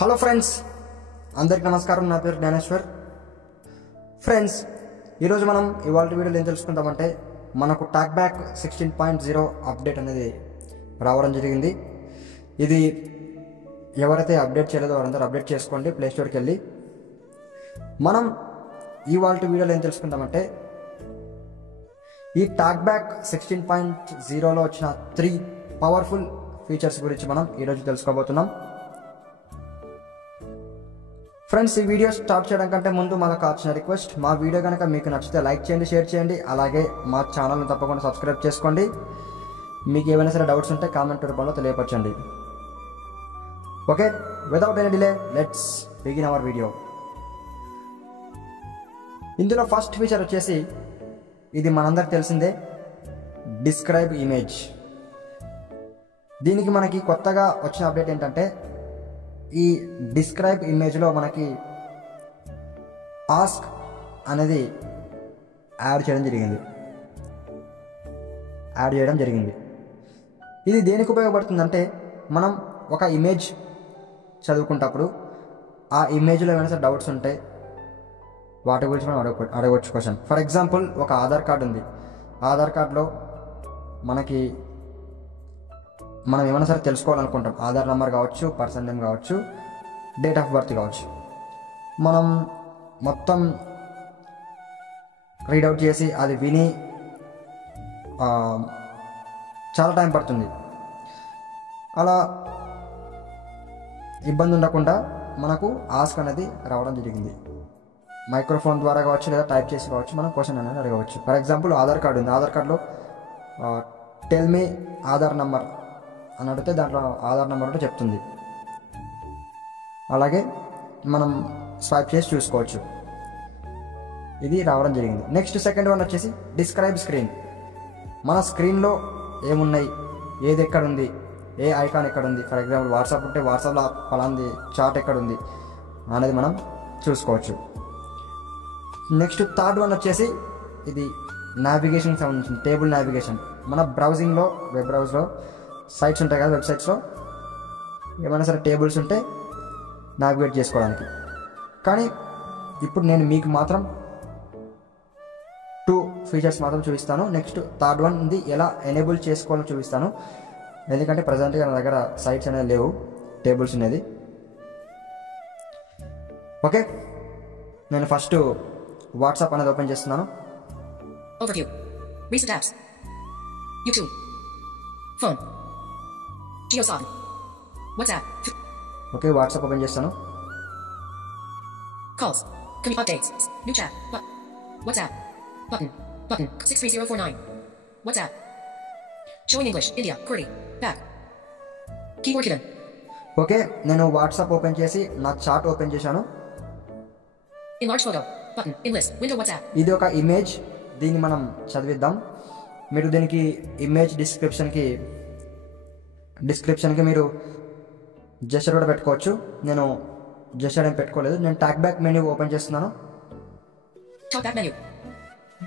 Hello friends, అందరికి నమస్కారం. నా పేరు జ్ఞానేశ్వర్. ఫ్రెండ్స్, ఈరోజు మనం ఇవాళ వీడియోలో ఏం తెలుసుకుందామంటే మనకు టాక్ బ్యాక్ 16.0 అప్డేట్ అనేది రావడం జరిగింది. ఇది ఎవరైతే అప్డేట్ చేయలేదో వారందరూ అప్డేట్ చేసుకోండి ప్లేస్టోర్కి వెళ్ళి. మనం ఇవాళ వీడియోలో ఏం తెలుసుకుందామంటే ఈ టాక్ బ్యాక్ 16.0లో వచ్చిన 3 పవర్ఫుల్ ఫీచర్స్ గురించి మనం ఈరోజు తెలుసుకోబోతున్నాం. ఫ్రెండ్స్, ఈ వీడియో స్టార్ట్ చేయడం కంటే ముందు మనకు కావాల్సిన రిక్వెస్ట్, మా వీడియో కనుక మీకు నచ్చితే లైక్ చేయండి, షేర్ చేయండి, అలాగే మా ఛానల్ని తప్పకుండా సబ్స్క్రైబ్ చేసుకోండి. మీకు ఏమైనా సరే డౌట్స్ ఉంటే కామెంట్ రూపంలో తెలియపరచండి. Okay, without any delay let's begin our video. ఇందులో ఫస్ట్ ఫీచర్ వచ్చేసి ఇది మనందరికి తెలిసిందే, డిస్క్రైబ్ ఇమేజ్. దీనికి మనకి కొత్తగా వచ్చిన అప్డేట్ ఏంటంటే ఈ డిస్క్రైబ్ ఇమేజ్లో మనకి ఆస్క్ అనేది యాడ్ చేయడం జరిగింది. ఇది దేనికి ఉపయోగపడుతుందంటే మనం ఒక ఇమేజ్ చదువుకుంటప్పుడు ఆ ఇమేజ్లో ఏమైనా సరే డౌట్స్ ఉంటే వాటి గురించి మనం అడగవచ్చు క్వశ్చన్. ఫర్ ఎగ్జాంపుల్, ఒక ఆధార్ కార్డు ఉంది. ఆధార్ కార్డులో మనం ఏమైనా సరే తెలుసుకోవాలనుకుంటాం. ఆధార్ నెంబర్ కావచ్చు, పర్సన్ నేమ్ కావచ్చు, డేట్ ఆఫ్ బర్త్ కావచ్చు. మనం మొత్తం రీడౌట్ చేసి అది విని చాలా టైం పడుతుంది. అలా ఇబ్బంది ఉండకుండా మనకు ఆస్క్ అనేది రావడం జరిగింది. మైక్రోఫోన్ ద్వారా కావచ్చు, లేదా టైప్ చేసి కావచ్చు, మనం క్వశ్చన్ అనేది అడగవచ్చు. ఫర్ ఎగ్జాంపుల్, ఆధార్ కార్డు ఉంది. ఆధార్ కార్డులో టెల్ మీ ఆధార్ నెంబర్ అని అడిగితే దాంట్లో ఆధార్ నెంబర్ ఉంటే చెప్తుంది. అలాగే మనం స్వైప్ చేసి చూసుకోవచ్చు. ఇది రావడం జరిగింది. నెక్స్ట్ సెకండ్ వన్ వచ్చేసి డిస్క్రైబ్ స్క్రీన్. మన స్క్రీన్లో ఏమున్నాయి, ఏది ఎక్కడుంది, ఏ ఐకాన్ ఎక్కడుంది. ఫర్ ఎగ్జాంపుల్, వాట్సాప్ ఉంటే వాట్సాప్లో పలాంది చార్ట్ ఎక్కడుంది అనేది మనం చూసుకోవచ్చు. నెక్స్ట్ థర్డ్ వన్ వచ్చేసి ఇది నావిగేషన్కి సంబంధించిన టేబుల్ నావిగేషన్. మన బ్రౌజింగ్లో, వెబ్ బ్రౌజ్లో సైట్స్ ఉంటాయి కదా, వెబ్సైట్స్లో ఏమైనా సరే టేబుల్స్ ఉంటే నావిగేట్ చేసుకోవడానికి. కానీ ఇప్పుడు నేను మీకు మాత్రం 2 ఫీచర్స్ మాత్రం చూపిస్తాను. నెక్స్ట్ థర్డ్ వన్ ఇది ఎలా ఎనేబుల్ చేసుకోవాలో చూపిస్తాను. ఎందుకంటే ప్రజెంట్గా నా దగ్గర సైట్స్ అనేది లేవు, టేబుల్స్ అనేది. ఓకే, నేను ఫస్ట్ వాట్సాప్ అనేది ఓపెన్ చేస్తున్నాను. Overview. Recent apps. YouTube. Phone. GeoSocket. WhatsApp. Okay, WhatsApp open చేస్తాను. Calls. Updates. New chat. WhatsApp. Button. 63049. WhatsApp. Showing English. India. QWERTY. Back. Keyboard hidden. Okay, నేను WhatsApp open చేసి నా chart open చేశాను. Enlarge photo. Button. In list. Window WhatsApp. ఇది ఒక image. దీన్ని మనం చదివిద్దాం. మీరు దీనికి ఇమేజ్ డిస్క్రిప్షన్కి మీరు జెస్చర్ కూడా పెట్టుకోవచ్చు. నేను జెస్చర్ ఏం పెట్టుకోలేదు. నేను టాక్ బ్యాక్ మెనూ ఓపెన్ చేస్తున్నాను. Talkback menu.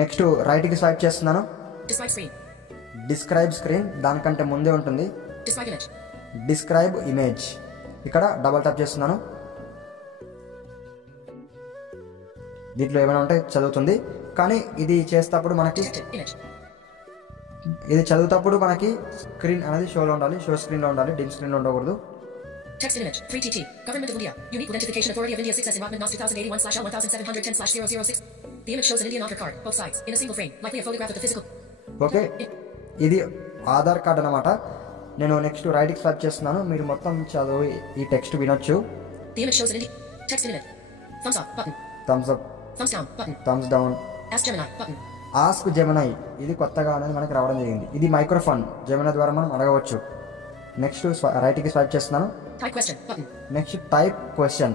నెక్స్ట్ రైట్కి స్వైప్ చేస్తున్నాను. Describe screen. డిస్క్రైబ్ స్క్రీన్ దానికంటే ముందే ఉంటుంది. Describe image. Describe image. ఇక్కడ డబల్ ట్యాప్ చేస్తున్నాను. దీంట్లో ఏమైనా ఉంటే చదువుతుంది. కానీ ఇది చేసేటప్పుడు మనకి Image. ఇది చదువుతప్పుడు మనకి స్క్రీన్ అనేది షోలో ఉండాలి, షో స్క్రీన్లో ఉండాలి, డిమ్ స్క్రీన్లో ఉండకూడదు. Text in image. 3TT. Government of India. Unique Identification Authority of India 6 as Invatman NOS 2081/L1710/006. The image shows an Indian Aadhaar card, both sides, in a single frame, likely a photograph of the physical. Okay, ఇది Aadhaar card అనమాట. నేను next రైట్కి swipe చేస్తున్నాను. మీరు మొత్తం చదివి ఈ text వినొచ్చు. The image shows an Indian. Text in image. Thumbs up button. Thumbs up, Thumbs down button. Thumbs down. Ask Gemini button. Ask Gemini. ఇది కొత్తగా అనేది మనకి రావడం జరిగింది. ఇది మైక్రోఫోన్. జెమినై ద్వారా మనం అడగవచ్చు. నెక్స్ట్ రైట్కి స్వైప్ చేస్తున్నాను. Type question button. Next type question.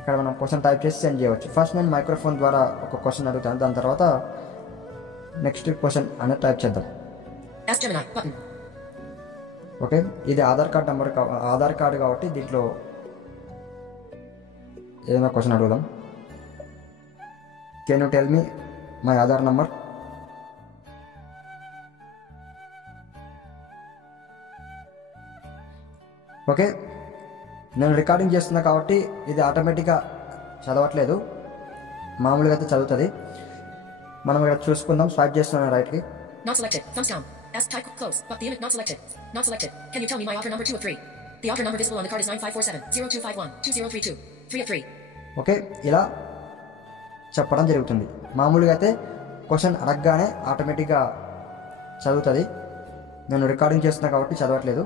ఇక్కడ మనం క్వశ్చన్ టైప్ చేసి సెండ్ చేయవచ్చు. ఫస్ట్ నేను మైక్రోఫోన్ ద్వారా ఒక క్వశ్చన్ అడుగుతాను, దాని తర్వాత నెక్స్ట్ క్వశ్చన్ అనేది టైప్ చేద్దాం. Ask Gemini button. ఓకే, ఇది ఆధార్ కార్డు కాబట్టి దీంట్లో ఏదైనా క్వశ్చన్ అడుగుదాం. Can you tell me my Aadhaar number. Okay, నేను రికార్డింగ్ చేస్తున్నా కాబట్టి ఇది ఆటోమేటిక్గా చదవట్లేదు, మామూలుగా అయితే చదువుతుంది. మనం ఇక్కడ చూసుకుందాం. స్వైప్ చేస్తున్నాను రైట్కి. Not selected. Thumbs down. Ask type close. But the image not selected. Not selected. Can you tell me my author number 2 of 3? The author number visible on the card is 9547-0251-2032. 3 of 3. Okay, ఇలా చెప్పడం జరుగుతుంది. మామూలుగా అయితే question అడగగానే ఆటోమేటిక్గా చదువుతుంది. నేను recording చేస్తున్నా కాబట్టి చదవట్లేదు.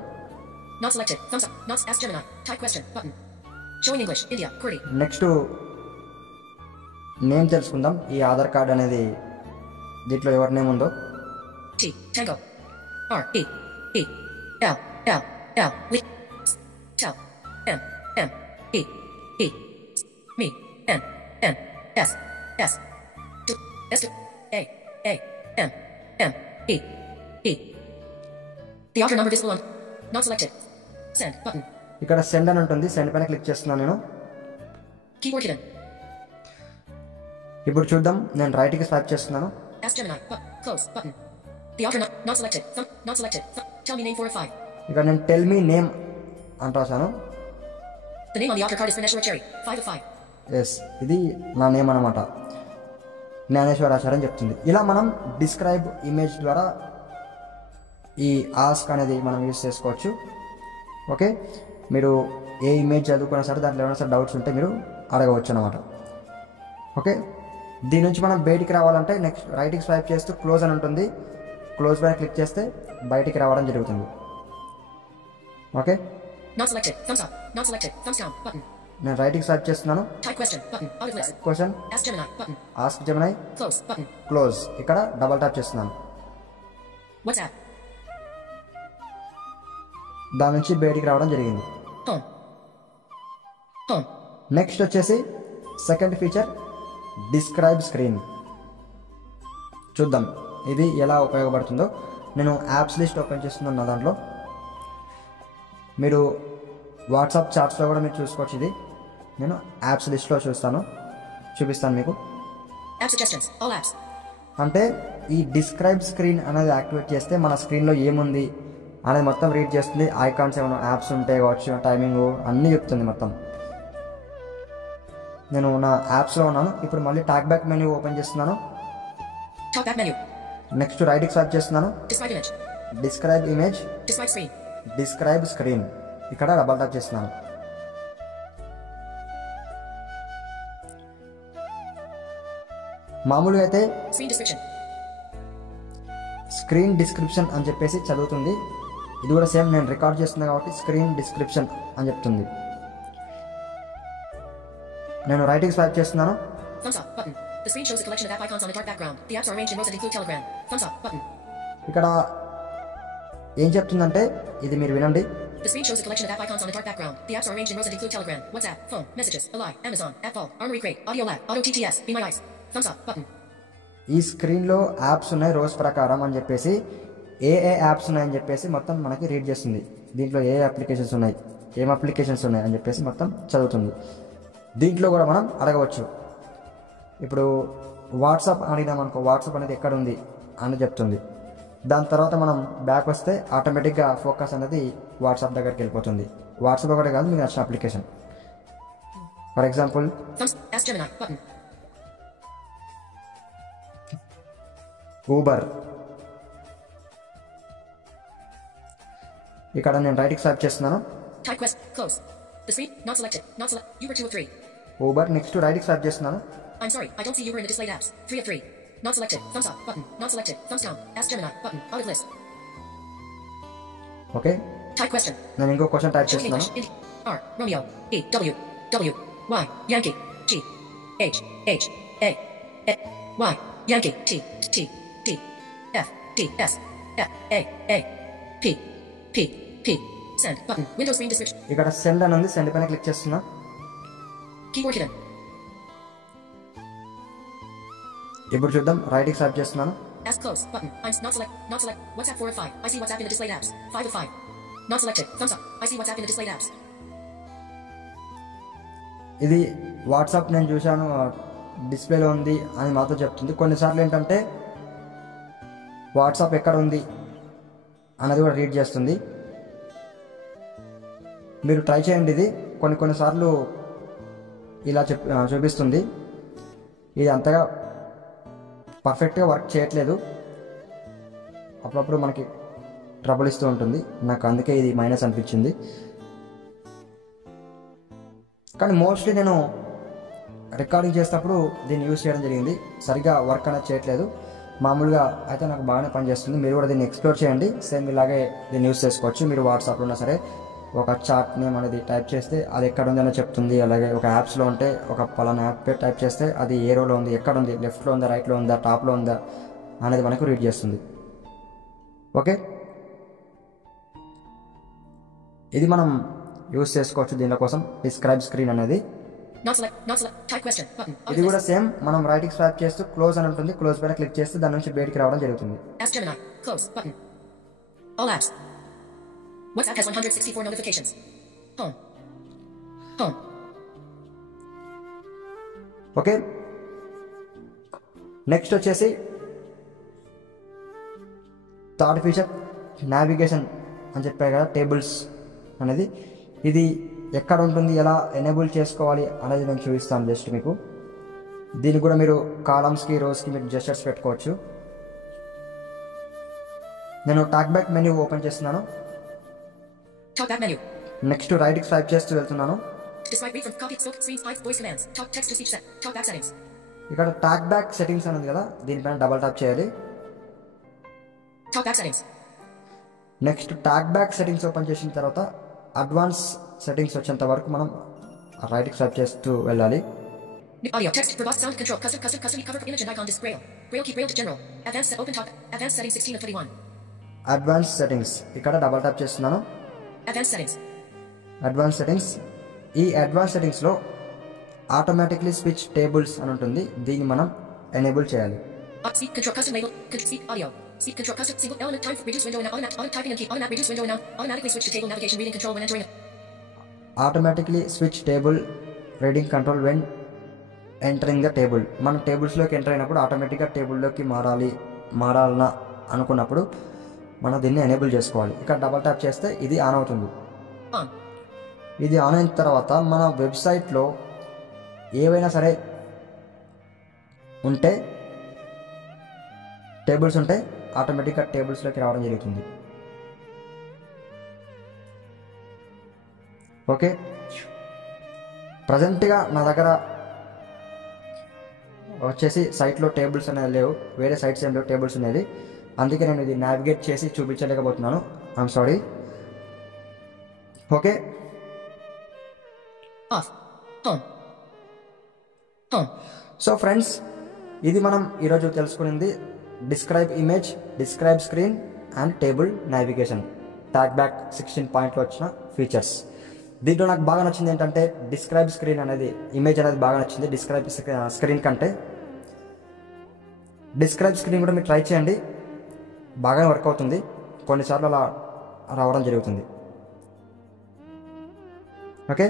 Not selected. Thumbs up. Not ask Gemini. Type question. Button. Showing English. India. QWERTY. Next name తెలుసుకుందాం. ఈ ఆధార్ కార్డ్ అనేది దీంట్లో ఎవరి నేమ్ ఉందో. T. Tango. R. E. E. L. L. L. Lee. Tell. M. M. E. E. Me. N. N. S. S. D. S. A. A. M. M. E. E. The author number visible on. Not selected. Send button. ఇక్కడ send అని ఉంటుంది. Send పైన click చేస్తున్నాను నేను. Keyboard hidden. ఇప్పుడు చూద్దాం. నేను రైట్కి స్వైప్ చేస్తున్నాను. Ask Gemini. Close button. The author not selected. Not selected. Tell me name 4 of 5. ఇక్కడ నేను టెల్ మీ నేమ్ అని రాశాను. The name on the author card is Gnaneshwaracharyy. 5 of 5. Yes, ఇది నా నేమ్ అనమాట. జ్ఞానేశ్వరాచార్య అని చెప్తుంది. ఇలా మనం డిస్క్రైబ్ ఇమేజ్ ద్వారా ఈ ఆస్క్ అనేది మనం యూజ్ చేసుకోవచ్చు. ఓకే, మీరు ఏ ఇమేజ్ చదువుకున్నా సరే దాంట్లో ఏమైనా సరే డౌట్స్ ఉంటే మీరు అడగవచ్చు అనమాట. ఓకే, దీని నుంచి మనం బయటికి రావాలంటే నెక్స్ట్ రైట్కి స్వైప్ చేస్తూ క్లోజ్ అని ఉంటుంది. క్లోజ్ పైన క్లిక్ చేస్తే బయటికి రావడం జరుగుతుంది. Okay, Not selected. Thumbs up. Not selected. Thumbs down. Button. నేను రైట్కి స్వైప్ చేస్తున్నాను. Type question. Button. Out of list. Question Ask Gemini. Button. Ask Gemini. Close. Button. Close. ఇక్కడ డబల్ ట్యాప్ చేస్తున్నాను. WhatsApp. దాని నుంచి బయటికి రావడం జరిగింది. Home. Home. నెక్స్ట్ వచ్చేసి సెకండ్ ఫీచర్ డిస్క్రైబ్ స్క్రీన్. చూద్దాం ఇది ఎలా ఉపయోగపడుతుందో. నేను యాప్స్ లిస్ట్ ఓపెన్ చేస్తున్నాను నా దాంట్లో. మీరు వాట్సాప్ చాట్స్లో కూడా మీరు చూసుకోవచ్చు. ఇది నేను యాప్స్ లిస్ట్లో చూపిస్తాను మీకు. App suggestions. All apps. అంటే ఈ డిస్క్రైబ్ స్క్రీన్ అనేది యాక్టివేట్ చేస్తే మన స్క్రీన్లో ఏముంది అనేది మొత్తం రీడ్ చేస్తుంది. ఐకాన్స్ ఏమైనా యాప్స్ ఉంటే కావచ్చు, టైమింగ్ అన్నీ చెప్తుంది మొత్తం. నేను నా యాప్స్లో ఉన్నాను. ఇప్పుడు మళ్ళీ టాక్ బ్యాక్ మెనూ ఓపెన్ చేస్తున్నాను. Talk back menu. నెక్స్ట్ రైట్కి స్వైప్ చేస్తున్నాను. Describe image. Describe image, Describe screen. Describe screen. ఇక్కడ డబల్ ట్యాప్ చేస్తున్నాను. మామూలుగా అయితే Screen description. స్క్రీన్ డిస్క్రిప్షన్ అని చెప్పేసి చదువుతుంది. ఇది కూడా సేమ్ నేను రికార్డ్ చేస్తున్నా కాబట్టి స్క్రీన్ డిస్క్రిప్షన్ అని చెప్తుంది. నేను రైట్కి స్వైప్ చేస్తున్నాను. Thumbs up button. The screen shows a collection of app icons on a dark background. The apps are arranged in rows and include Telegram. Thumbs up button. ఇక్కడ ఏం చెప్తుందంటే ఇది మీరు వినండి. The screen shows a collection of app icons on a dark background. The apps are arranged in rows and include Telegram, WhatsApp, Phone, Messages, Ally, Amazon, AppFall, Armory Crate, Audio Lab, Auto TTS, Be My Eyes. Thumbs up button. ఈ స్క్రీన్లో apps ఉన్నాయి rose ప్రకారం అని చెప్పేసి ఏ apps ఉన్నాయని చెప్పేసి మొత్తం మనకి రీడ్ చేస్తుంది. దీంట్లో ఏ అప్లికేషన్స్ ఉన్నాయి, ఏం అప్లికేషన్స్ ఉన్నాయి అని చెప్పేసి మొత్తం చదువుతుంది. దీంట్లో కూడా మనం అడగవచ్చు. ఇప్పుడు వాట్సాప్ అడిగినాం అనుకో, వాట్సాప్ అనేది ఎక్కడ ఉంది అని చెప్తుంది. దాని తర్వాత మనం బ్యాక్ వస్తే ఆటోమేటిక్గా ఫోకస్ అనేది వాట్సాప్ దగ్గరికి వెళ్ళిపోతుంది. వాట్సాప్ ఒకటే కాదు, మీకు నచ్చిన application. For example Ask Gemini button. Uber. ఇక్కడ నేను రైట్కి స్వైప్ చేస్తున్నాను. Type quest. Close. The screen not selected. Not select. Uber 2 of 3. Uber. Next రైట్కి స్వైప్ చేస్తున్నాను. I'm sorry. I don't see Uber in the displayed apps. 3 of 3. Not selected. Thumbs up button. Not selected. Thumbs down. Ask Gemini button. Out of list. Okay, Type question. నేను ఇంకో question type Showing చేస్తున్నాను. English. R. Romeo. E. W. W. Y. Yankee. G. H. H. A. A. Y. Yankee. T. T. D. F. D. S. F. A. A. P. P. P. Send button. Window screen description. ఇక్కడ send అని ఉంది. Send పైన click చేస్తున్నా. Keyboard hidden. ఇప్పుడు చూద్దాం. రైట్కి swipe చేస్తున్నాను. Ask close button. I'm not select. Not select. WhatsApp 4 of 5. I see WhatsApp in the displayed apps. 5 of 5. Not selected. Thumbs up. I see WhatsApp in the displayed apps. ఇది WhatsApp నేను చూశాను, డిస్ప్లేలో ఉంది అని మాతో చెప్తుంది. కొన్నిసార్లు ఏంటంటే వాట్సాప్ ఎక్కడ ఉంది అన్నది కూడా రీడ్ చేస్తుంది. మీరు ట్రై చేయండి. ఇది కొన్నిసార్లు ఇలా చూపిస్తుంది. ఇది అంతగా పర్ఫెక్ట్గా వర్క్ చేయట్లేదు, అప్పుడప్పుడు మనకి ట్రబుల్ ఇస్తూ ఉంటుంది. నాకు అందుకే ఇది మైనస్ అనిపించింది. కానీ మోస్ట్లీ నేను రికార్డింగ్ చేసేటప్పుడు దీన్ని యూజ్ చేయడం జరిగింది. సరిగ్గా వర్క్ అనేది చేయట్లేదు. మామూలుగా అయితే నాకు బాగానే పనిచేస్తుంది. మీరు కూడా దీన్ని ఎక్స్ప్లోర్ చేయండి. సేమ్ ఇలాగే దీన్ని యూజ్ చేసుకోవచ్చు. మీరు వాట్సాప్లో ఉన్నా సరే ఒక చార్ట్ నేమ్ అనేది టైప్ చేస్తే అది ఎక్కడ ఉందని చెప్తుంది. అలాగే ఒక యాప్స్లో ఉంటే ఒక పలానా యాప్ పేరు టైప్ చేస్తే అది ఏ రోలో ఉంది, ఎక్కడ ఉంది, లెఫ్ట్లో ఉందా, రైట్లో ఉందా, టాప్లో ఉందా అనేది మనకు రీడ్ చేస్తుంది. ఓకే, ఇది మనం యూజ్ చేసుకోవచ్చు దీనిలో కోసం. డిస్క్రైబ్ స్క్రీన్ అనేది Not select. Type question. Button. ఇది కూడా సేమ్. మనం రైట్కి స్వైప్ చేస్తూ క్లోజ్ అని ఉంటుంది. క్లోజ్ పైన క్లిక్ చేస్తే దాని నుంచి బయటికి రావడం జరుగుతుంది. Ask Gemini. Close. Button. All apps. WhatsApp has 164 notifications. Home. Okay, next వచ్చేసి థర్డ్ ఫీచర్ నావిగేషన్ అని చెప్పారు కదా, టేబుల్స్ అనేది. ఇది ఎక్కడ ఉంటుంది, ఎలా ఎనేబుల్ చేసుకోవాలి అనేది నేను చూపిస్తాను జస్ట్ మీకు. దీన్ని కూడా మీరు కాలమ్స్కి, రోస్కి మీరు జెస్చర్స్ పెట్టుకోవచ్చు. నేను టాక్ బ్యాక్ మెన్యూ ఓపెన్ చేస్తున్నాను. Talk back menu. నెక్స్ట్ రైట్కి స్వైప్ చేస్తూ వెళ్తున్నాను. Describe, read from copy, scope, screen, type, voice commands. Talk, text to speech set. Talk back settings. ఇక్కడ టాక్ బ్యాక్ సెట్టింగ్స్ అని ఉంది కదా, దీనిపైన డబల్ ట్యాప్ చేయాలి. Talk back settings. Next talk back settings open చేసిన తర్వాత అడ్వాన్స్ సెట్టింగ్స్ వచ్చేంత వరకు మనం రైట్కి స్వైప్ చేస్తూ వెళ్ళాలి. Audio, text, verbose, sound, control, custom, cover for image and icon, disc, braille. Braille key, braille to general. Advanced, open talk, advanced settings 16 of 21. Advance settings ఇక్కడ double tap చేస్తున్నాను. Advanced settings. Advance settings. ఈ advance సెట్టింగ్స్లో automatically switch tables అని ఉంటుంది. దీన్ని మనం enable చేయాలి. Speak, control, custom label, speak, audio. Speak, control, custom, single element, time, reduce window, and auto typing and key, automatic, reduce window, now, automatically switch to table navigation, reading control when entering it. Automatically switch table reading control when entering the table. మనం టేబుల్స్లోకి enter అయినప్పుడు ఆటోమేటిక్గా టేబుల్లోకి మారాలన్నా అనుకున్నప్పుడు మనం దీన్ని enable చేసుకోవాలి. ఇక్కడ double tap చేస్తే ఇది ఆన్ అవుతుంది. ఇది ఆన్ అయిన తర్వాత మన వెబ్సైట్లో ఏవైనా సరే ఉంటే టేబుల్స్ ఉంటే ఆటోమేటిక్గా టేబుల్స్లోకి రావడం జరుగుతుంది. ఓకే, ప్రజెంట్గా నా దగ్గర వచ్చేసి సైట్లో టేబుల్స్ అనేది లేవు, వేరే సైట్స్ ఏం లేవు టేబుల్స్ అనేది. అందుకే నేను ఇది నావిగేట్ చేసి చూపించలేకపోతున్నాను. I'm sorry. Okay, so friends, ఇది మనం ఈరోజు తెలుసుకునింది describe image, describe screen and table navigation. Talk back 16 పాయింట్లో వచ్చిన ఫీచర్స్. దీంట్లో నాకు బాగా నచ్చింది ఏంటంటే డిస్క్రైబ్ స్క్రీన్ అనేది, ఇమేజ్ అనేది బాగా నచ్చింది డిస్క్రైబ్ స్క్రీన్ కంటే. డిస్క్రైబ్ స్క్రీన్ కూడా మీరు ట్రై చేయండి, బాగానే వర్క్ అవుతుంది. కొన్నిసార్లు అలా రావడం జరుగుతుంది. ఓకే,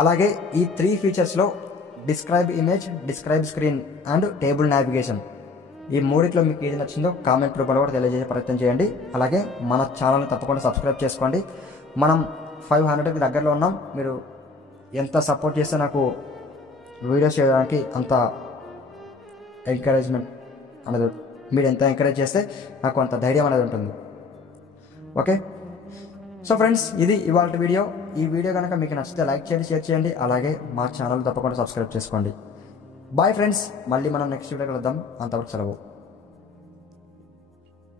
అలాగే ఈ 3 ఫీచర్స్లో describe image, describe screen and table navigation, ఈ మూడిట్లో మీకు ఏది నచ్చిందో కామెంట్ రూపంలో కూడా తెలియజేసే ప్రయత్నం చేయండి. అలాగే మన ఛానల్ని తప్పకుండా సబ్స్క్రైబ్ చేసుకోండి. మనం 500కి దగ్గరలో ఉన్నాం. మీరు ఎంత సపోర్ట్ చేస్తే నాకు వీడియోస్ చేయడానికి అంత ఎంకరేజ్మెంట్ అనేది, మీరు ఎంత ఎంకరేజ్ చేస్తే నాకు అంత ధైర్యం అనేది ఉంటుంది. ఓకే, సో ఫ్రెండ్స్, ఇది ఇవాళ వీడియో. ఈ వీడియో కనుక మీకు నచ్చితే లైక్ చేయండి, షేర్ చేయండి. అలాగే మా ఛానల్ తప్పకుండా సబ్స్క్రైబ్ చేసుకోండి. బాయ్ ఫ్రెండ్స్, మళ్ళీ మనం నెక్స్ట్ వీడియో కలుద్దాం. అంతవరకు సెలవు.